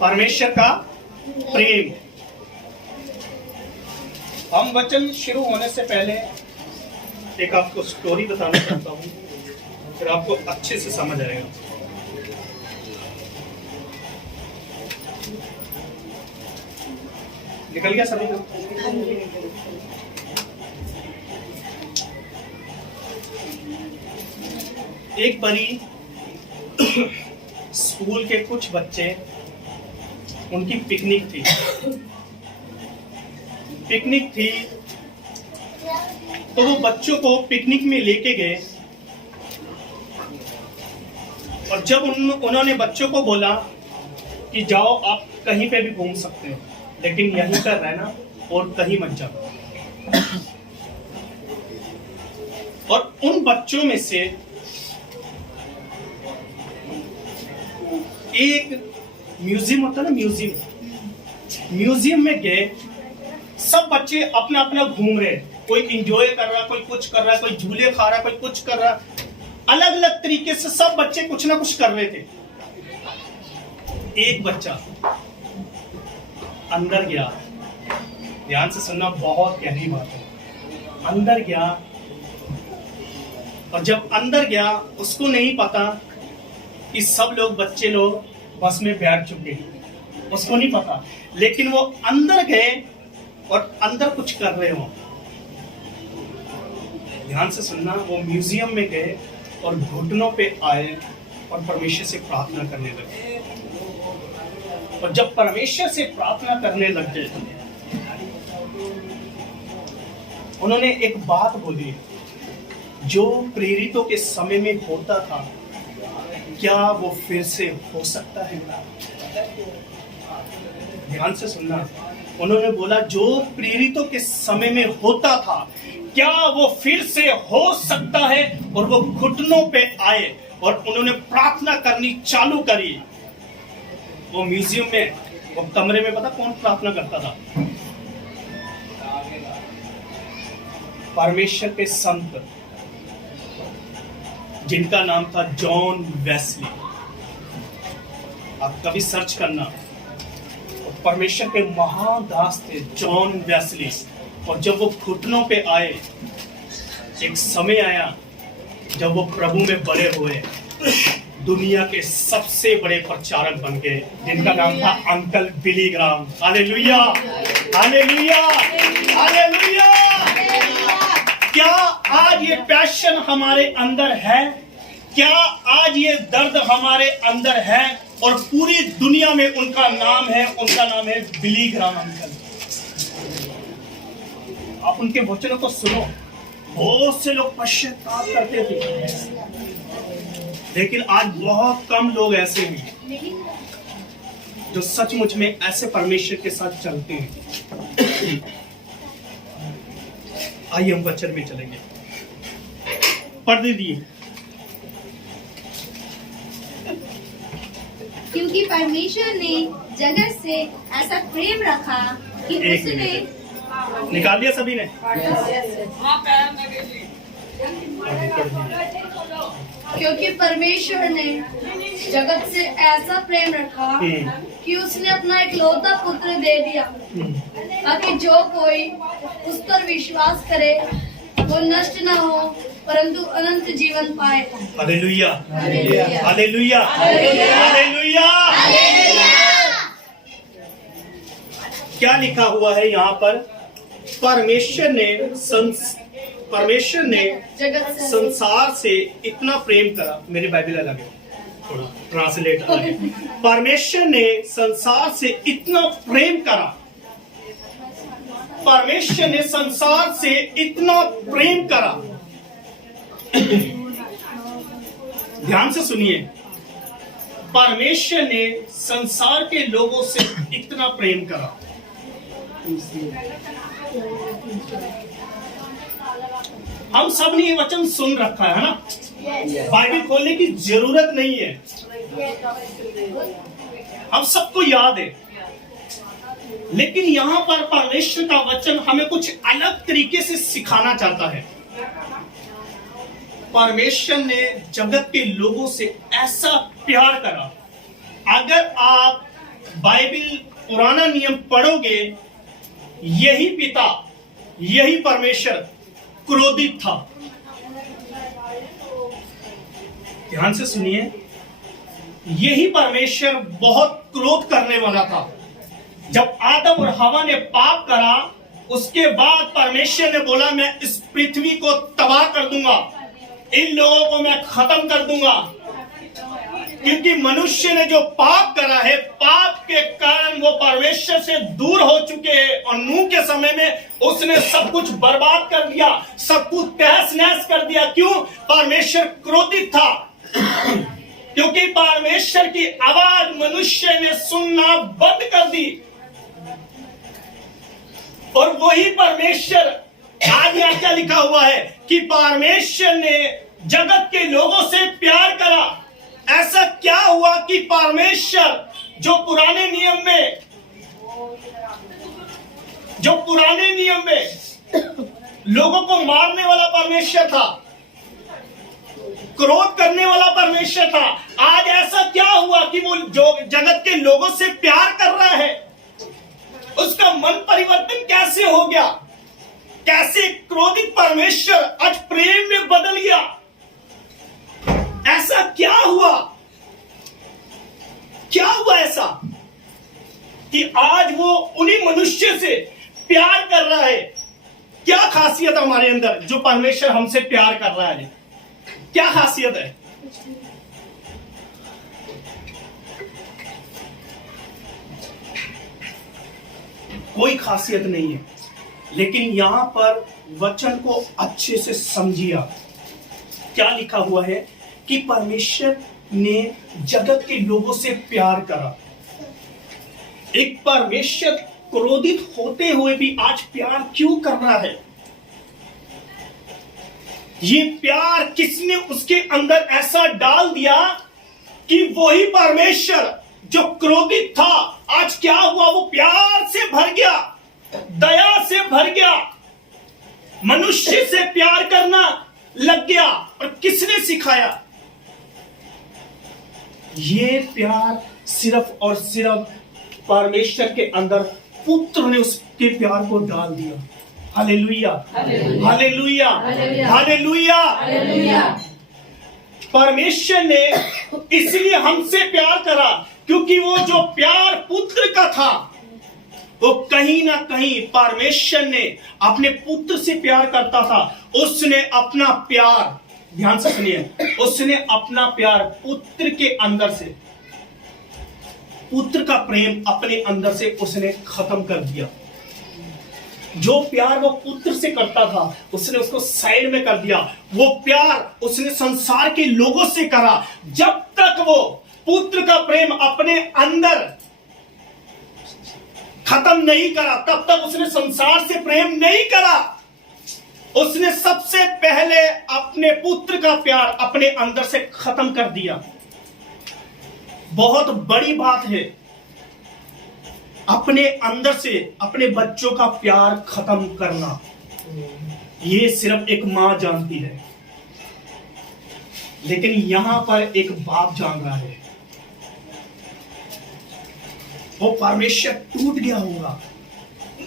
परमेश्वर का प्रेम। हम वचन शुरू होने से पहले एक आपको स्टोरी बताना चाहता हूँ, फिर आपको अच्छे से समझ आएगा। निकल गया सभी को? एक बारी स्कूल के कुछ बच्चे, उनकी पिकनिक थी तो वो बच्चों को पिकनिक में लेके गए और जब उन्होंने बच्चों को बोला कि जाओ आप कहीं पे भी घूम सकते हो, लेकिन यहीं पर रहना और कहीं मत जाओ। और उन बच्चों में से एक म्यूजियम होता है ना, म्यूजियम में गए। सब बच्चे अपना अपना घूम रहे, कोई एंजॉय कर रहा, कोई कुछ कर रहा, कोई झूले खा रहा, कोई कुछ कर रहा, अलग अलग तरीके से सब बच्चे कुछ ना कुछ कर रहे थे। एक बच्चा अंदर गया, ध्यान से सुनना, बहुत गहरी बात है। अंदर गया और जब अंदर गया उसको नहीं पता कि सब लोग बच्चे लोग बस में बैठ चुके हैं, उसको नहीं पता। लेकिन वो अंदर गए और अंदर कुछ कर रहे हो। ध्यान से सुनना, वो म्यूजियम में गए और घुटनों पे आए और परमेश्वर से प्रार्थना करने लगे। और जब परमेश्वर से प्रार्थना करने लगे, उन्होंने एक बात बोली जो प्रेरितों के समय में होता था, क्या वो फिर से हो सकता है? ध्यान से सुनना, उन्होंने बोला जो प्रेरितों के समय में होता था, क्या वो फिर से हो सकता है? और वो घुटनों पे आए और उन्होंने प्रार्थना करनी चालू करी। वो म्यूजियम में, वो कमरे में, पता कौन प्रार्थना करता था? परमेश्वर के संत, जिनका नाम था जॉन वेस्ली। आप कभी सर्च करना, परमेश्वर के महान दास थे जॉन वेस्ली। और जब वो घुटनों पे आए, एक समय आया जब वो प्रभु में बड़े हुए, दुनिया के सबसे बड़े प्रचारक बन गए, जिनका नाम था uncle Billy Graham. Hallelujah, hallelujah, hallelujah. क्या आज ये पैशन हमारे अंदर है? क्या आज ये दर्द हमारे अंदर है? और पूरी दुनिया में उनका नाम है बिली ग्राहम अंकल। आप उनके वचनों को सुनो। बहुत से लोग पश्चाताप करते थे, लेकिन आज बहुत कम लोग ऐसे हैं जो सचमुच में ऐसे परमेश्वर के साथ चलते हैं। आइए हम वचन में चलेंगे। पढ़ दीजिए। क्योंकि परमेश्वर ने जगत से ऐसा प्रेम रखा कि उसने, निकाल दिया सभी ने? क्योंकि परमेश्वर ने जगत से ऐसा प्रेम रखा कि उसने अपना इकलौता पुत्र दे दिया, ताकि जो कोई उस पर विश्वास करे वो नष्ट ना हो परंतु अनंत जीवन पाए। Hallelujah, hallelujah, hallelujah. क्या लिखा हुआ है यहाँ पर? परमेश्वर ने संसार से इतना प्रेम करा। मेरी बाइबल अलग है, थोड़ा ट्रांसलेट अलग है। परमेश्वर ने संसार से इतना प्रेम करा, परमेश्वर ने संसार से इतना प्रेम करा। ध्यान से सुनिए, परमेश्वर ने संसार के लोगों से इतना प्रेम करा। हम सब ने ये वचन सुन रखा है ना? बाइबल खोलने की जरूरत नहीं है, हम सबको याद है। लेकिन यहाँ पर परमेश्वर का वचन हमें कुछ अलग तरीके से सिखाना चाहता है। परमेश्वर ने जगत के लोगों से ऐसा प्यार करा। अगर आप बाइबल पुराना नियम पढ़ोगे, यही पिता, यही परमेश्वर क्रोधित था। ध्यान से सुनिए, यही परमेश्वर बहुत क्रोध करने वाला था। जब आदम और हवा ने पाप करा, उसके बाद परमेश्वर ने बोला मैं इस पृथ्वी को तबाह कर दूंगा, इन लोगों को मैं खत्म कर दूंगा, क्योंकि मनुष्य ने जो पाप करा है, पाप के कारण वो परमेश्वर से दूर हो चुके हैं। और नूह के समय में उसने सब कुछ बर्बाद कर दिया, सब कुछ तहस नहस कर दिया। क्यों? परमेश्वर क्रोधित था, क्योंकि परमेश्वर की आवाज मनुष्य ने सुनना बंद कर दी। और वही परमेश्वर, आज यहाँ क्या लिखा हुआ है कि परमेश्वर ने जगत के लोगों से प्यार करा। ऐसा क्या हुआ कि परमेश्वर जो पुराने नियम में लोगों को मारने वाला परमेश्वर था, क्रोध करने वाला परमेश्वर था, आज ऐसा क्या हुआ कि वो जो जगत के लोगों से प्यार कर रहा है? उसका मन परिवर्तन कैसे हो गया? कैसे क्रोधित परमेश्वर आज प्रेम में बदल गया? ऐसा क्या हुआ? क्या हुआ ऐसा कि आज वो उन्हीं मनुष्य से प्यार कर रहा है? क्या खासियत हमारे अंदर जो परमेश्वर हमसे प्यार कर रहा है? क्या खासियत है? कोई खासियत नहीं है, लेकिन यहां पर वचन को अच्छे से समझिए। क्या लिखा हुआ है कि परमेश्वर ने जगत के लोगों से प्यार करा। एक परमेश्वर क्रोधित होते हुए भी आज प्यार क्यों कर रहा है? ये प्यार किसने उसके अंदर ऐसा डाल दिया कि वही परमेश्वर जो क्रोधित था, आज क्या हुआ? वो प्यार से भर गया, दया से भर गया, मनुष्य से प्यार करना लग गया। और किसने सिखाया? ये प्यार सिर्फ और सिर्फ परमेश्वर के अंदर पुत्र ने उसके प्यार को डाल दिया। Hallelujah, hallelujah, hallelujah, hallelujah. परमेश्वर ने इसलिए हमसे प्यार करा क्योंकि वो जो प्यार पुत्र का था, वो कहीं ना कहीं परमेश्वर ने अपने पुत्र से प्यार करता था। उसने अपना प्यार, ध्यान से सुनिए, उसने अपना प्यार पुत्र के अंदर से, पुत्र का प्रेम अपने अंदर से उसने खत्म कर दिया। जो प्यार वो पुत्र से करता था, उसने उसको साइड में कर दिया। वो प्यार उसने संसार के लोगों से करा। जब तक वो पुत्र का प्रेम अपने अंदर खत्म नहीं करा, तब तक उसने संसार से प्रेम नहीं करा। उसने सबसे पहले अपने पुत्र का प्यार अपने अंदर से खत्म कर दिया। बहुत बड़ी बात है अपने अंदर से अपने बच्चों का प्यार खत्म करना। ये सिर्फ एक मां जानती है, लेकिन यहां पर एक बाप जान रहा है। वो परमेश्वर टूट गया होगा,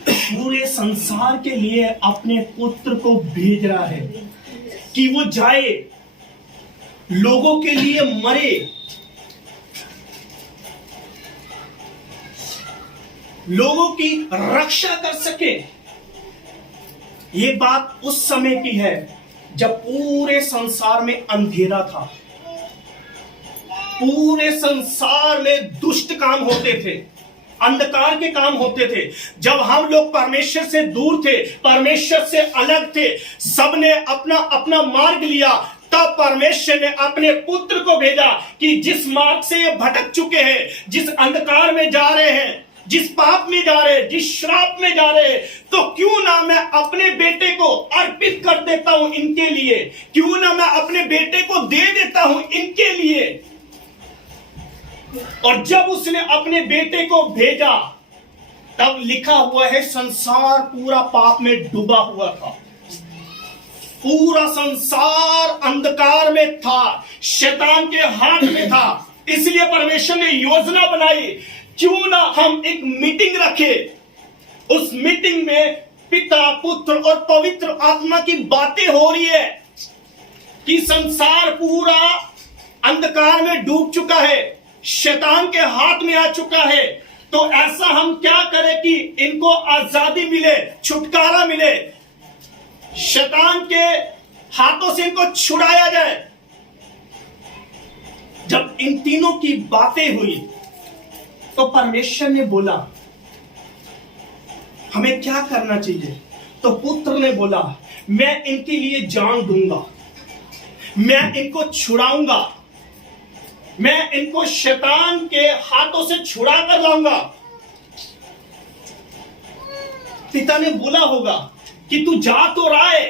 पूरे संसार के लिए अपने पुत्र को भेज रहा है कि वो जाए, लोगों के लिए मरे, लोगों की रक्षा कर सके। ये बात उस समय की है जब पूरे संसार में अंधेरा था, पूरे संसार में दुष्ट काम होते थे, अंधकार के काम होते थे। जब हम लोग परमेश्वर से दूर थे, परमेश्वर से अलग थे, सबने अपना अपना मार्ग लिया, तब परमेश्वर ने अपने पुत्र को भेजा कि जिस मार्ग से ये भटक चुके हैं, जिस अंधकार में जा रहे हैं, जिस पाप में जा रहे हैं, जिस श्राप में जा रहे हैं, तो क्यों ना मैं अपने बेटे को अर्पित कर देता हूं इनके लिए, क्यों ना मैं अपने बेटे को दे देता हूं इनके लिए। और जब उसने अपने बेटे को भेजा, तब लिखा हुआ है संसार पूरा पाप में डूबा हुआ था। पूरा संसार अंधकार में था, शैतान के हाथ में था। इसलिए परमेश्वर ने योजना बनाई, क्यों ना हम एक मीटिंग रखें। उस मीटिंग में पिता, पुत्र और पवित्र आत्मा की बातें हो रही है कि संसार पूरा अंधकार में डूब चुका है, शैतान के हाथ में आ चुका है। तो ऐसा हम क्या करें कि इनको आजादी मिले, छुटकारा मिले, शैतान के हाथों से इनको छुड़ाया जाए। जब इन तीनों की बातें हुई तो परमेश्वर ने बोला हमें क्या करना चाहिए। तो पुत्र ने बोला मैं इनके लिए जान दूंगा, मैं इनको छुड़ाऊंगा, मैं इनको शैतान के हाथों से छुड़ा कर लाऊंगा। पिता ने बोला होगा कि तू जा तो रहा है,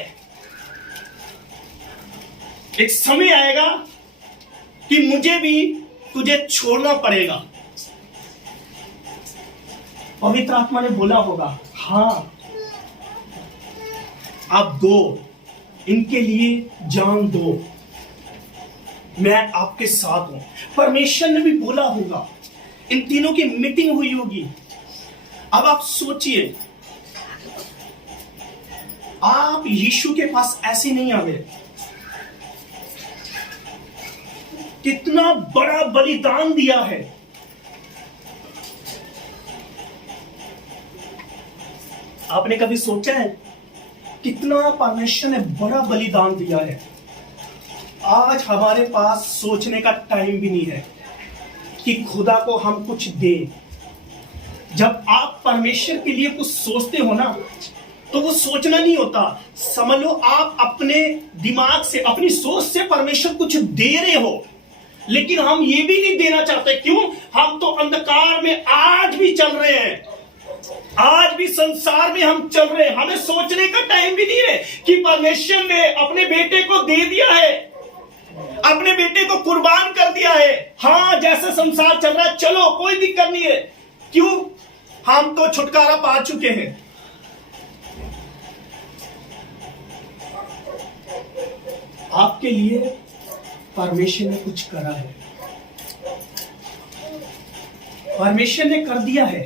एक समय आएगा कि मुझे भी तुझे छोड़ना पड़ेगा। पवित्र आत्मा ने बोला होगा हां आप दो, इनके लिए जान दो, मैं आपके साथ हूं। परमेश्वर ने भी बोला होगा, इन तीनों की मीटिंग हुई होगी। अब आप सोचिए, आप यीशु के पास ऐसे नहीं आ गए, कितना बड़ा बलिदान दिया है। आपने कभी सोचा है कितना परमेश्वर ने बड़ा बलिदान दिया है। आज हमारे पास सोचने का टाइम भी नहीं है कि खुदा को हम कुछ दें। जब आप परमेश्वर के लिए कुछ सोचते हो ना, तो वो सोचना नहीं होता, समझ लो आप अपने दिमाग से, अपनी सोच से परमेश्वर कुछ दे रहे हो। लेकिन हम ये भी नहीं देना चाहते। क्यों? हम तो अंधकार में आज भी चल रहे हैं, आज भी संसार में हम चल रहे हैं। हमें सोचने का टाइम भी नहीं है कि परमेश्वर ने अपने बेटे को दे दिया है, अपने बेटे को कुर्बान कर दिया है। हाँ, जैसे संसार चल रहा है चलो, कोई दिक्कत नहीं है। क्यों? हम तो छुटकारा पा चुके हैं। आपके लिए परमेश्वर ने कुछ करा है, परमेश्वर ने कर दिया है,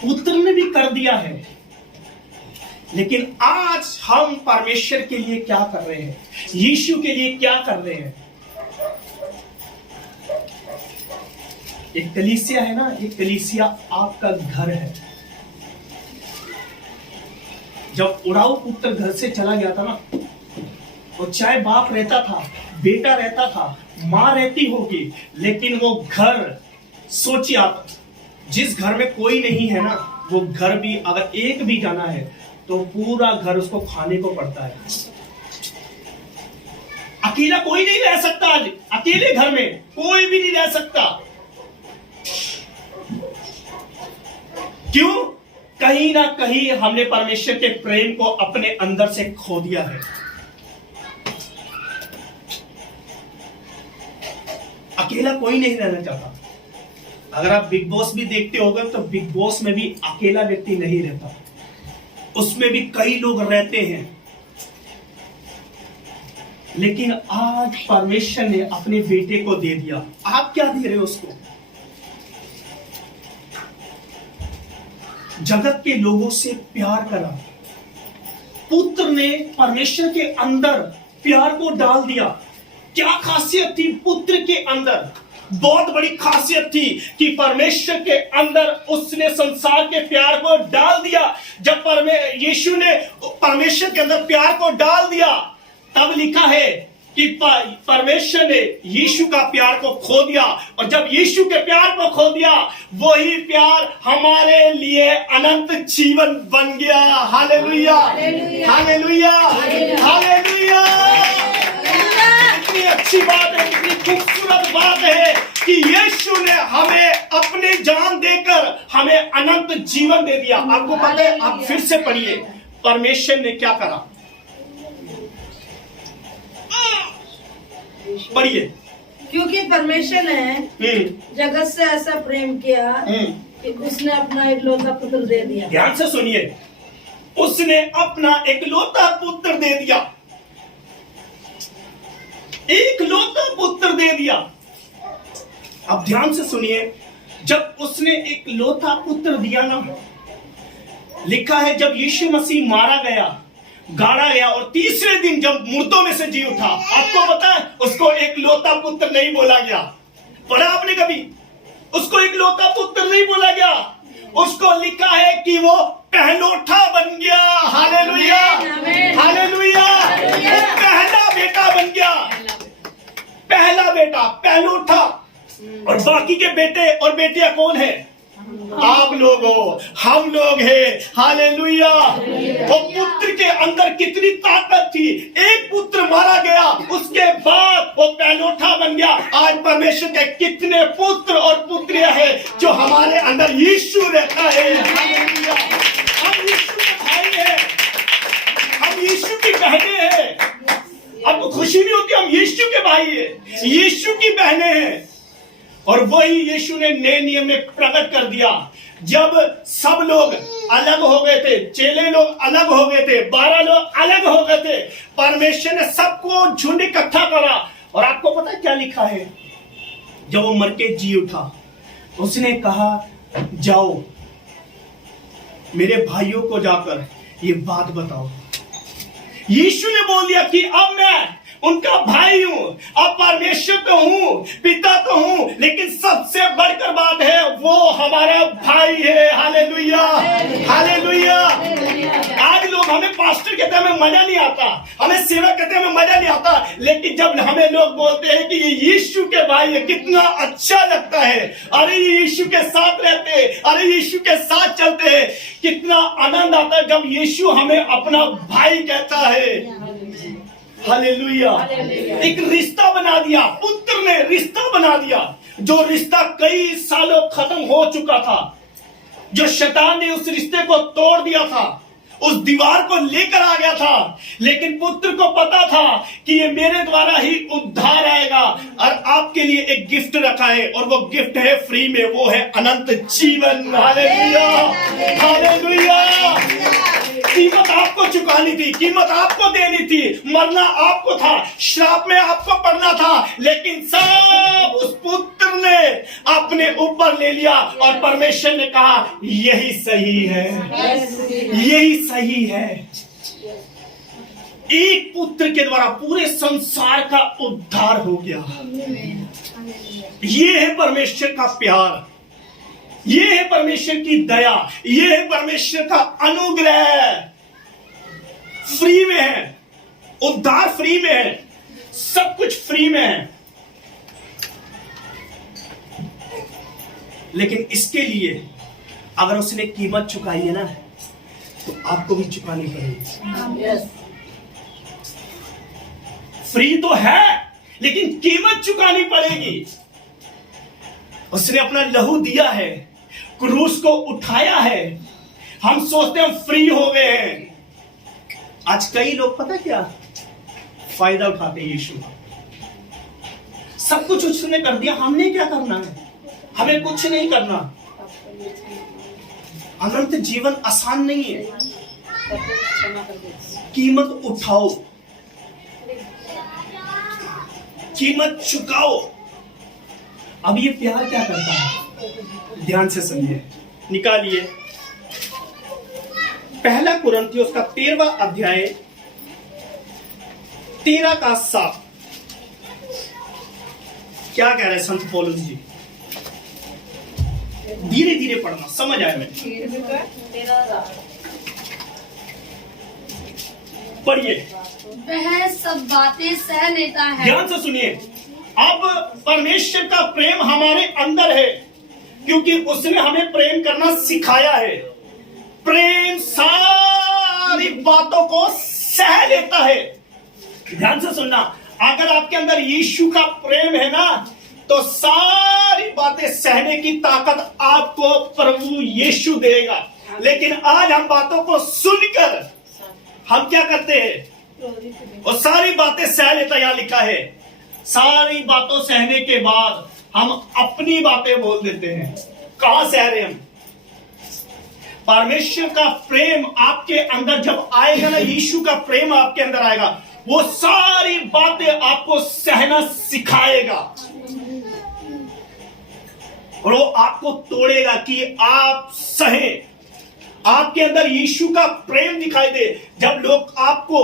पुत्र ने भी कर दिया है। लेकिन आज हम परमेश्वर के लिए क्या कर रहे हैं, यीशु के लिए क्या कर रहे हैं। एक कलीसिया है ना, एक कलीसिया आपका घर है। जब उड़ाऊ पुत्र घर से चला गया था ना, वो चाहे बाप रहता था, बेटा रहता था, मां रहती होगी, लेकिन वो घर, सोचिए आप, जिस घर में कोई नहीं है ना, वो घर भी अगर एक भी जाना है तो पूरा घर उसको खाने को पड़ता है। अकेला कोई नहीं रह सकता। आज अकेले घर में कोई भी नहीं रह सकता। क्यों? कहीं ना कहीं हमने परमेश्वर के प्रेम को अपने अंदर से खो दिया है। अकेला कोई नहीं रहना चाहता। अगर आप बिग बॉस भी देखते होंगे तो बिग बॉस में भी अकेला व्यक्ति नहीं रहता, उसमें भी कई लोग रहते हैं। लेकिन आज परमेश्वर ने अपने बेटे को दे दिया। आप क्या दे रहे हो उसको? जगत के लोगों से प्यार करा। पुत्र ने परमेश्वर के अंदर प्यार को डाल दिया। क्या खासियत थी पुत्र के अंदर? बहुत बड़ी खासियत थी कि परमेश्वर के अंदर उसने संसार के प्यार को डाल दिया। जब यीशु ने परमेश्वर के अंदर प्यार को डाल दिया, तब लिखा है कि परमेश्वर ने यीशु का प्यार को खो दिया। और जब यीशु के प्यार को खो दिया, वही प्यार हमारे लिए अनंत जीवन बन गया। Hallelujah, hallelujah, hallelujah. कितनी अच्छी बात है, कितनी खूबसूरत बात है कि यीशु ने हमें अपनी जान देकर हमें अनंत जीवन दे दिया। आपको पता है? आप फिर से पढ़िए, परमेश्वर ने क्या करा, पढ़िए। क्योंकि परमेश्वर ने जगत से ऐसा प्रेम किया कि उसने अपना इकलौता पुत्र दे दिया। ध्यान से सुनिए, उसने अपना एकलौता पुत्र दे दिया, एकलौता पुत्र दे दिया। अब ध्यान से सुनिए, जब उसने एकलौता पुत्र दिया ना, लिखा है जब यीशु मसीह मारा गया, गाड़ा गया और तीसरे दिन जब मुर्दों में से जी उठा, आपको पता है उसको एकलौता पुत्र नहीं बोला गया। पढ़ा आपने कभी? उसको एकलौता पुत्र नहीं बोला गया, उसको लिखा है कि वो पहलौठा बन गया। Hallelujah, hallelujah. वो पहला बेटा बन गया, पहला बेटा, पहलौठा। और बाकी के बेटे और बेटियां कौन है? आप लोग हो, हम लोग हैं। हालेलुया। वो पुत्र के अंदर कितनी ताकत थी, एक पुत्र मारा गया, उसके बाद वो पहलौठा बन गया। आज परमेश्वर के कितने पुत्र और पुत्रियां हैं जो हमारे अंदर यीशु रहता है। हालेलुया। हम यीशु के भाई हैं, हम यीशु की बहनें हैं। आपको खुशी नहीं होती? हम यीशु के भाई हैं, यीशु की बहनें हैं। और वही यीशु ने नए नियम में प्रकट कर दिया। जब सब लोग अलग हो गए थे, चेले लोग अलग हो गए थे, 12 लोग अलग हो गए थे, परमेश्वर ने सबको झुंड इकट्ठा करा। और आपको पता है क्या लिखा है? जब वो मर के जी उठा, उसने कहा जाओ मेरे भाइयों को जाकर ये बात बताओ। यीशु ने बोल दिया कि अब मैं उनका भाई हूं, अब परमेश्वर तो हूं, पिता तो हूं, लेकिन सबसे बढ़कर बात है वो हमारा भाई है। Hallelujah, hallelujah. आज लोग हमें पास्टर कहते हैं, हमें मजा नहीं आता, हमें सेवक कहते हैं, हमें मजा नहीं आता, लेकिन जब हमें लोग बोलते हैं कि ये यीशु के भाई है, कितना अच्छा लगता है। अरे ये यीशु के साथ रहते हैं, अरे यीशु के साथ चलते हैं, कितना आनंद आता है जब यीशु हमें अपना भाई कहता है। हालेलुया। एक रिश्ता बना दिया, पुत्र ने रिश्ता बना दिया, जो रिश्ता कई सालों खत्म हो चुका था, जो शैतान ने उस रिश्ते को तोड़ दिया था, उस दीवार को लेकर आ गया था। लेकिन पुत्र को पता था कि ये मेरे द्वारा ही उद्धार आएगा, और आपके लिए एक गिफ्ट रखा है, और वो गिफ्ट है फ्री में, वो है अनंत जीवन। Hallelujah, hallelujah. कीमत आपको चुकानी थी, कीमत आपको देनी थी, मरना आपको था, श्राप में आपको पड़ना था, लेकिन सब उस पुत्र ने अपने ऊपर ले लिया। और परमेश्वर ने कहा यही सही है, यही सही है। एक पुत्र के द्वारा पूरे संसार का उद्धार हो गया। ये है परमेश्वर का प्यार, ये है परमेश्वर की दया, ये है परमेश्वर का अनुग्रह। फ्री में है, उद्धार फ्री में है, सब कुछ फ्री में है। लेकिन इसके लिए अगर उसने कीमत चुकाई है ना, तो आपको भी चुकानी पड़ेगी। फ्री तो है, लेकिन कीमत चुकानी पड़ेगी। उसने अपना लहू दिया है, क्रूस को उठाया है। हम सोचते हैं हम फ्री हो गए हैं। आज कई लोग पता क्या फायदा उठाते हैं यीशु का। सब कुछ उसने कर दिया, हमने क्या करना है? हमें कुछ नहीं करना। अनंत जीवन आसान नहीं है। कीमत उठाओ, कीमत चुकाओ। अब ये प्यार क्या करता है? ध्यान से समझिए, निकालिए पहला कुरिन्थियों का 13वां अध्याय 13 का 7। क्या कह रहे हैं संत पौलुस जी? धीरे धीरे पढ़ना, समझ आए में। पढ़िए। वह सब बातें सह लेता है। ध्यान से सुनिए। अब परमेश्वर का प्रेम हमारे अंदर है, क्योंकि उसने हमें प्रेम करना सिखाया है। प्रेम सारी बातों को सह लेता है। ध्यान से सुनना, अगर आपके अंदर यीशु का प्रेम है ना, तो सारी बातें सहने की ताकत आपको प्रभु यीशु देगा। लेकिन आज हम बातों को सुनकर हम क्या करते हैं? और सारी बातें सह लेता, यहां लिखा है सारी बातों सहने के बाद हम अपनी बातें बोल देते हैं। कहां सह रहे हम? परमेश्वर का प्रेम आपके अंदर जब आएगा ना, यीशु का प्रेम आपके अंदर आएगा, वो सारी बातें आपको सहना सिखाएगा और वो आपको तोड़ेगा कि आप सहें। आपके अंदर यीशु का प्रेम दिखाई दे। जब लोग आपको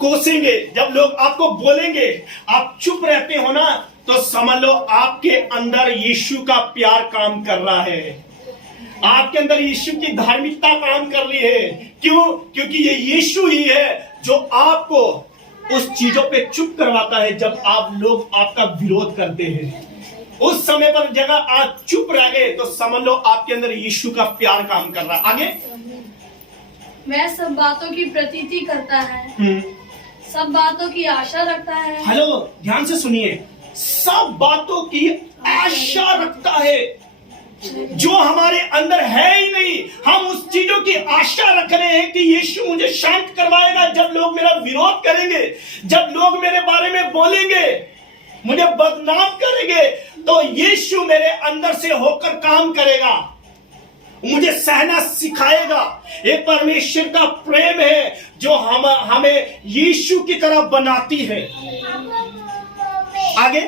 कोसेंगे, जब लोग आपको बोलेंगे, आप चुप रहते हो ना, तो समझ लो आपके अंदर यीशु का प्यार काम कर रहा है, आपके अंदर यीशु की धार्मिकता काम कर रही है। क्यों? क्योंकि ये यीशु ही है जो आपको उस चीजों पे चुप करवाता है जब आप लोग आपका विरोध करते हैं। उस समय पर जगह आप चुप रह गए तो समझ लो आपके अंदर यीशु का प्यार काम कर रहा है। आगे, वह सब बातों की प्रतीति करता है, सब बातों की आशा रखता है। हेलो, ध्यान से सुनिए, सब बातों की आशा रखता है। जो हमारे अंदर है ही नहीं, हम उस चीजों की आशा रख रहे हैं कि यीशु मुझे शांत करवाएगा जब लोग मेरा विरोध करेंगे, जब लोग मेरे बारे में बोलेंगे, मुझे बदनाम करेंगे, तो यीशु मेरे अंदर से होकर काम करेगा, मुझे सहना सिखाएगा। ये परमेश्वर का प्रेम है जो हमें यीशु की तरह बनाती है। आगे,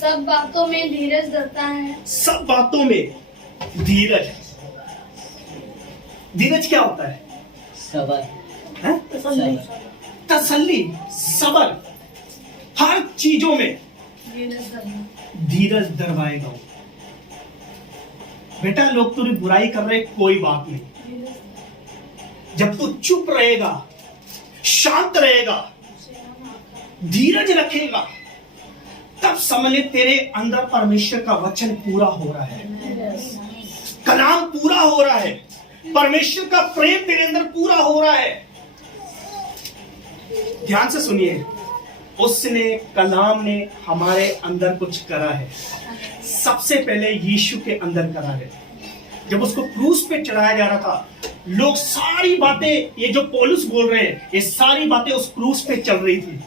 सब बातों में धीरज धरता है, सब बातों में धीरज। धीरज क्या होता है? सबर, तसल्ली, सबर। हर चीजों में धीरज धरवाएगा वो। बेटा, लोग तुझे बुराई कर रहे, कोई बात नहीं, जब तू चुप रहेगा, शांत रहेगा, धीरज रखेगा, तब समझ ले तेरे अंदर परमेश्वर का वचन पूरा हो रहा है, कलाम पूरा हो रहा है, परमेश्वर का प्रेम तेरे अंदर पूरा हो रहा है। ध्यान से सुनिए, उसने, कलाम ने हमारे अंदर कुछ करा है। सबसे पहले यीशु के अंदर करा है। जब उसको क्रूस पे चढ़ाया जा रहा था, लोग सारी बातें, ये जो पौलुस बोल रहे हैं, ये सारी बातें उस क्रूस पे चल रही थी।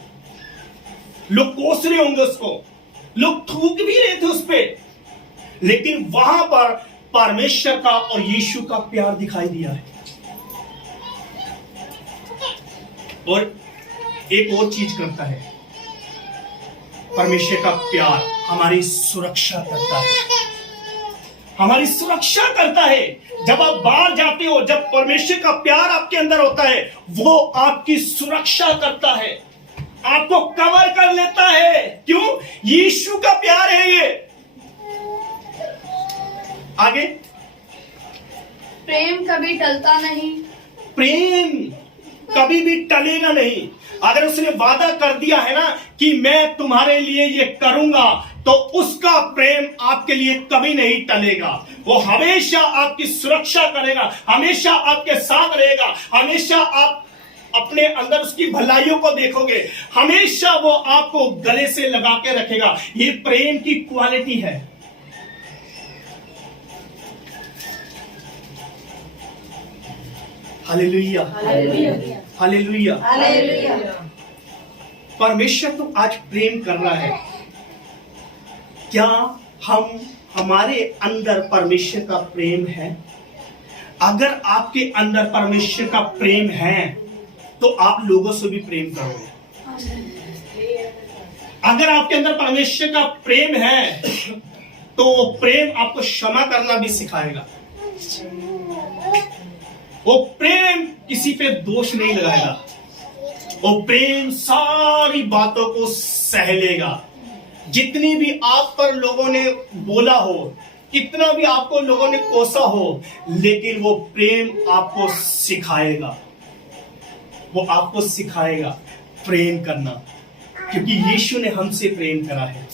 लोग कोस रहे होंगे उसको, लोग थूक भी रहे थे उस पे, लेकिन वहां पर परमेश्वर का और यीशु का प्यार दिखाई दिया है। और एक और चीज करता है, परमेश्वर का प्यार हमारी सुरक्षा करता है, हमारी सुरक्षा करता है। जब आप बाहर जाते हो, जब परमेश्वर का प्यार आपके अंदर होता है, वो आपकी सुरक्षा करता है, आपको कवर कर लेता है। क्यों? यीशु का प्यार है ये। आगे, प्रेम कभी टलता नहीं, प्रेम कभी भी टलेगा नहीं। अगर उसने वादा कर दिया है ना कि मैं तुम्हारे लिए ये करूंगा, तो उसका प्रेम आपके लिए कभी नहीं टलेगा। वो हमेशा आपकी सुरक्षा करेगा, हमेशा आपके साथ रहेगा, हमेशा आप अपने अंदर उसकी भलाइयों को देखोगे, हमेशा वो आपको गले से लगा के रखेगा। ये प्रेम की क्वालिटी है। Hallelujah, hallelujah, hallelujah. परमेश्वर तो आज प्रेम कर रहा है। क्या हम, हमारे अंदर परमेश्वर का प्रेम है? अगर आपके अंदर परमेश्वर का प्रेम है तो आप लोगों से भी प्रेम करोगे। अगर आपके अंदर परमेश्वर का प्रेम है तो वो प्रेम आपको क्षमा करना भी सिखाएगा। वो प्रेम किसी पे दोष नहीं लगाएगा, वो प्रेम सारी बातों को सह लेगा। जितनी भी आप पर लोगों ने बोला हो, कितना भी आपको लोगों ने कोसा हो, लेकिन वो प्रेम आपको सिखाएगा, वो आपको सिखाएगा प्रेम करना, क्योंकि यीशु ने हमसे प्रेम करा है।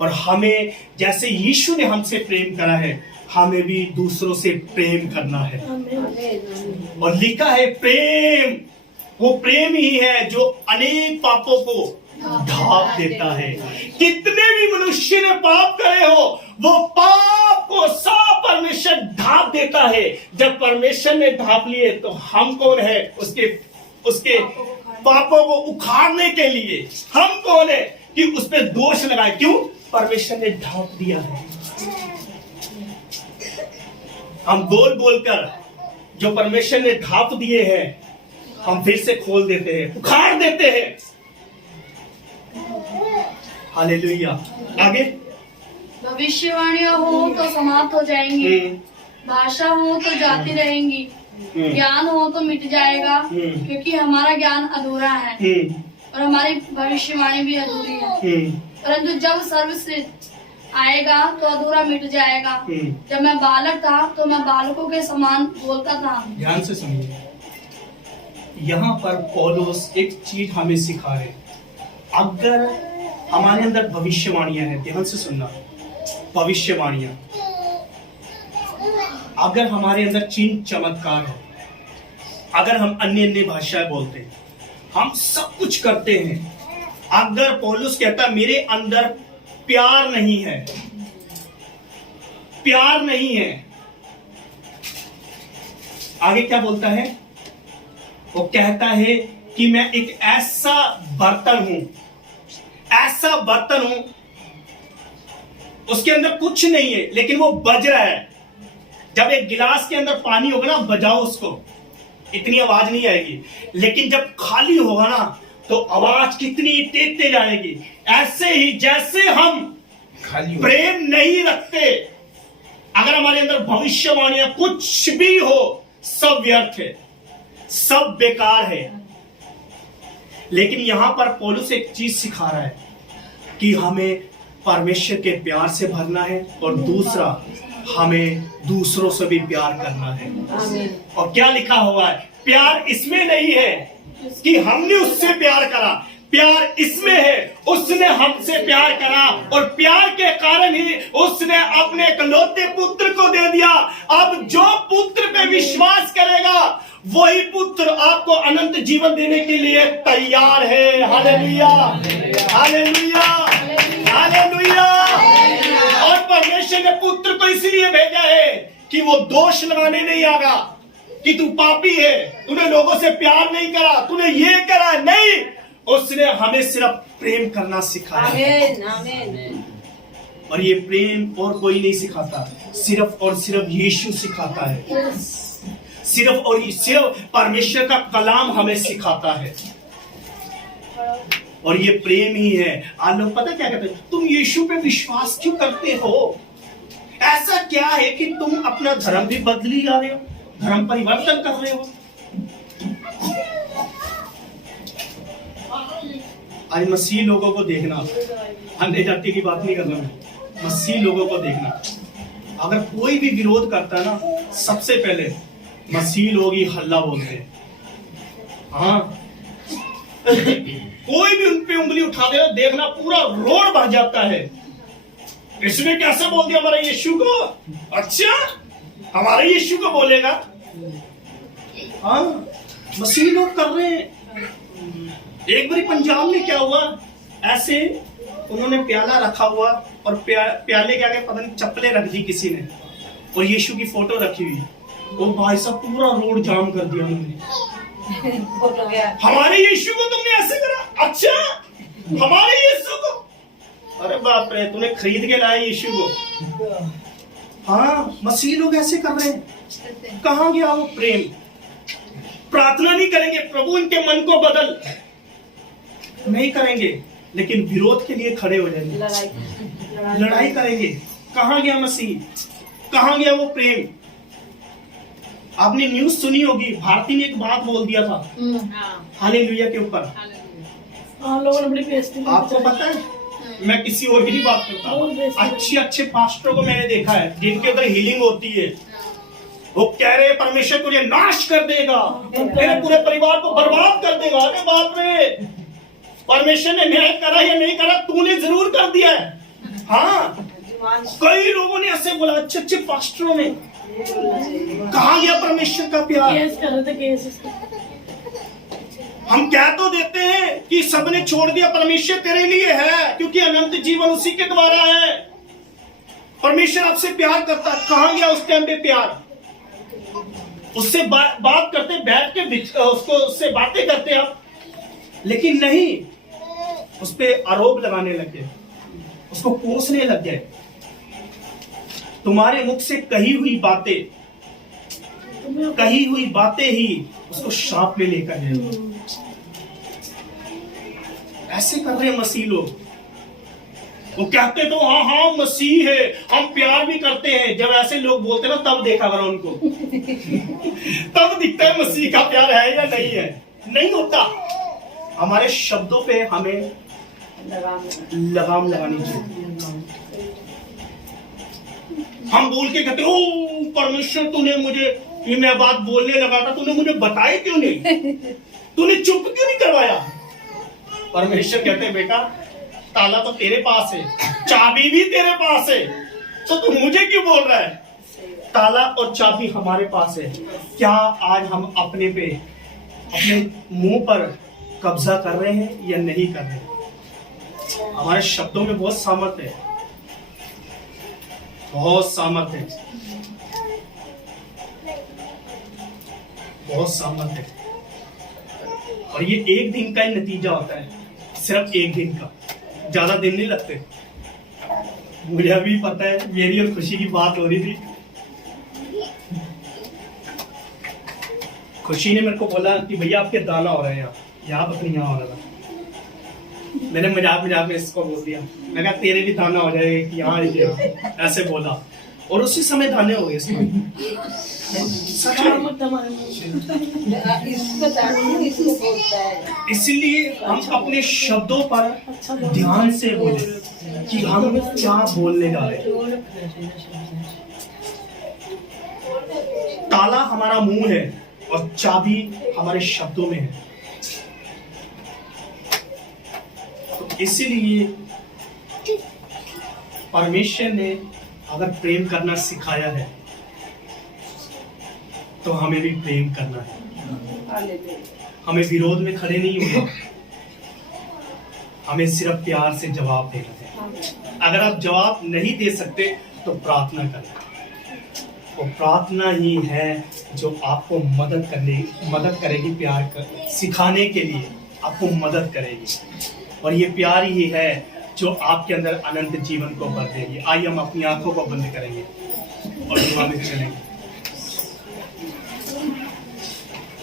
और हमें, जैसे यीशु ने हमसे प्रेम करा है, हमें भी दूसरों से प्रेम करना है। और लिखा है प्रेम, वो प्रेम ही है जो अनेक पापों को ढांप देता है। कितने भी मनुष्य ने पाप करे हो, वो पाप को सब परमेश्वर ढांप देता है। जब परमेश्वर ने ढांप लिए तो हम कौन है उसके पापों को उखाड़ने के लिए? हम कौन है कि उस पर दोष लगाए? क्यों? परमेश्वर ने ढांप दिया है। हम बोल बोलकर जो परमेश्वर ने ढाप दिए हैं हम फिर से खोल देते हैं, उखाड़ देते हैं। हालेलुया। आगे, भविष्यवाणियां हो तो समाप्त हो जाएंगी, भाषा हो तो जाती रहेंगी, ज्ञान हो तो मिट जाएगा, क्योंकि हमारा ज्ञान अधूरा है और हमारी भविष्यवाणी भी अधूरी है। परंतु जब सर्वश्रेष्ठ आएगा तो अधूरा मिट जाएगा। जब मैं बालक था तो मैं बालकों के समान बोलता था। ध्यान से सुनिए, यहाँ पर पौलुस एक चीज हमें सिखा रहे। अगर हमारे अंदर भविष्यवाणियां हैं, ध्यान से सुनना, भविष्यवाणियां, अगर हमारे अंदर चिन्ह चमत्कार है, अगर हम अन्य अन्य भाषाएं बोलते हैं, हम सब कुछ करते हैं, अगर पौलुस कहता मेरे अंदर प्यार नहीं है, प्यार नहीं है, आगे क्या बोलता है? वो कहता है कि मैं एक ऐसा बर्तन हूं, ऐसा बर्तन हूं, उसके अंदर कुछ नहीं है लेकिन वो बज रहा है। जब एक गिलास के अंदर पानी होगा ना, बजाओ उसको, इतनी आवाज नहीं आएगी, लेकिन जब खाली होगा ना तो आवाज कितनी तेज तेज आएगी। ऐसे ही जैसे हम प्रेम नहीं रखते, अगर हमारे अंदर भविष्यवाणियां कुछ भी हो, सब व्यर्थ है, सब बेकार है। लेकिन यहां पर पौलुस एक चीज सिखा रहा है कि हमें परमेश्वर के प्यार से भरना है और दूसरा हमें दूसरों से भी प्यार करना है। और क्या लिखा हुआ है? प्यार इसमें नहीं है कि हमने उससे प्यार करा, प्यार इसमें है उसने हमसे प्यार करा और प्यार के कारण ही उसने अपने इकलौते पुत्र को दे दिया। अब जो पुत्र पे विश्वास करेगा वही पुत्र आपको अनंत जीवन देने के लिए तैयार है। Hallelujah, hallelujah, hallelujah. और परमेश्वर ने पुत्र को इसलिए भेजा है कि वो दोष लगाने नहीं आएगा कि तू पापी है, तूने लोगों से प्यार नहीं करा, तूने ये करा, नहीं, उसने हमें सिर्फ प्रेम करना सिखाया। और ये प्रेम और कोई नहीं सिखाता, सिर्फ और सिर्फ यीशु सिखाता है। सिर्फ और सिर्फ परमेश्वर का कलाम हमें सिखाता है और ये प्रेम ही है। आज लोग पता क्या कहते हैं? तुम यीशु पे विश्वास क्यों करते हो? ऐसा क्या है कि तुम अपना धर्म भी बदली जा रहे हो, धर्म परिवर्तन कर रहे हो? आज मसीह लोगों को देखना, अन्य जाति की बात नहीं कर रहा मैं, मसीह लोगों को देखना, अगर कोई भी विरोध करता है ना, सबसे पहले मसीह लोग ही हल्ला बोलते हैं। हाँ, कोई भी उन पे उंगली उठा दे, देखना पूरा रोड भर जाता है। इसने कैसे बोल दिया हमारे यीशु को? अच्छा, हमारे यीशु को बोलेगा? हाँ, मसीह लोग कर रहे हैं। एक बार पंजाब में क्या हुआ, ऐसे उन्होंने प्याला रखा हुआ और प्याले के आगे पता नहीं चप्पलें रख दी किसी ने और यीशु की फोटो रखी हुई। वो भाई साहब पूरा रोड जाम कर दिया उन्होंने। हमारे यीशु को तुमने ऐसे करा? अच्छा, हमारे यीशु को? अरे बाप रे, तूने खरीद के लाया यीशु को। हाँ, मसीह लोग ऐसे कर रहे हैं। कहाँ गया वो प्रेम? प्रार्थना नहीं करेंगे प्रभु इनके मन को बदल, नहीं करेंगे, लेकिन विरोध के लिए खड़े हो जाएंगे, लड़ाई करेंगे। कहाँ गया मसीह? कहाँ गया वो प्रेम? आपने न्यूज सुनी होगी, भारती ने एक बात बोल दिया था हालेलुया के ऊपर। आपको पता है, मैं किसी और की नहीं बात करता, अच्छे अच्छे पास्टरों को मैंने देखा है जिनके अंदर हीलिंग होती है। वो कह रहे हैं परमेश्वर तुझे नाश कर देगा, तेरे पूरे परिवार को बर्बाद कर देगा। अरे बाप रे, परमेश्वर ने न्याय करा या नहीं करा, तूने जरूर कर दिया है। हाँ, कई लोगों ने ऐसे बोला, अच्छे अच्छे पास्टरों ने। कहाँ गया परमेश्वर का प्यार? हम कह तो देते हैं कि सबने छोड़ दिया, परमेश्वर तेरे लिए है क्योंकि अनंत जीवन उसी के द्वारा है। परमेश्वर आपसे प्यार करता है। कहाँ गया उस टाइम पे प्यार? उससे बात करते, बैठ के उससे बातें करते आप, लेकिन नहीं, उस पे आरोप लगाने लगे, उसको कोसने लग गए। तुम्हारे मुख से कही हुई बातें कही हुई बातें ही उसको श्राप में लेकर जाएगी। ऐसे कर रहे हैं मसीह लोग। वो कहते तो हाँ हाँ मसीह है, हम प्यार भी करते हैं। जब ऐसे लोग बोलते ना तब देखा करो उनको तब दिखता है मसीह का प्यार है या नहीं है। नहीं होता। हमारे शब्दों पे हमें लगाम लगानी चाहिए। हम बोल के कहते ओ परमेश्वर तूने मुझे ये मैं बात बोलने लगा था, तूने मुझे बताई क्यों नहीं, तूने चुप क्यों नहीं करवाया। परमेश्वर कहते बेटा ताला तो तेरे पास है, चाबी भी तेरे पास है, तो तू मुझे क्यों बोल रहा है। ताला और चाबी हमारे पास है। क्या आज हम अपने मुंह पर कब्जा कर रहे हैं या नहीं कर रहे हैं। हमारे शब्दों में बहुत सामर्थ्य है, बहुत सामर्थ्य है, बहुत सामर्थ्य है। और ये एक दिन का ही नतीजा होता है, सिर्फ एक दिन का, ज्यादा दिन नहीं लगते। मुझे अभी पता है, मेरी और खुशी की बात हो रही थी। खुशी ने मेरे को बोला कि भैया आपके दाना हो रहे हैं यहाँ पता नहीं यहाँ हो रहा था। मैंने मजाक में इसको बोल दिया, मैं कहा तेरे भी दाना हो जाएगा कि यहाँ ऐसे बोला, और उसी समय दाने हो गए इसमें। इसलिए हम अपने शब्दों पर ध्यान से बोले कि हम क्या बोलने जा रहे हैं। ताला हमारा मुंह है और चाबी हमारे शब्दों में है। तो इसीलिए परमेश्वर ने अगर प्रेम करना सिखाया है तो हमें भी प्रेम करना है। हमें विरोध में खड़े नहीं होना, हमें सिर्फ प्यार से जवाब देना है। अगर आप जवाब नहीं दे सकते तो प्रार्थना करें। वो प्रार्थना ही है जो आपको मदद करेगी, सिखाने के लिए आपको मदद करेगी। और ये प्यार ही है जो आपके अंदर अनंत जीवन को भर देगी। आइए हम अपनी आंखों को बंद करेंगे और दुआ में चलेंगे।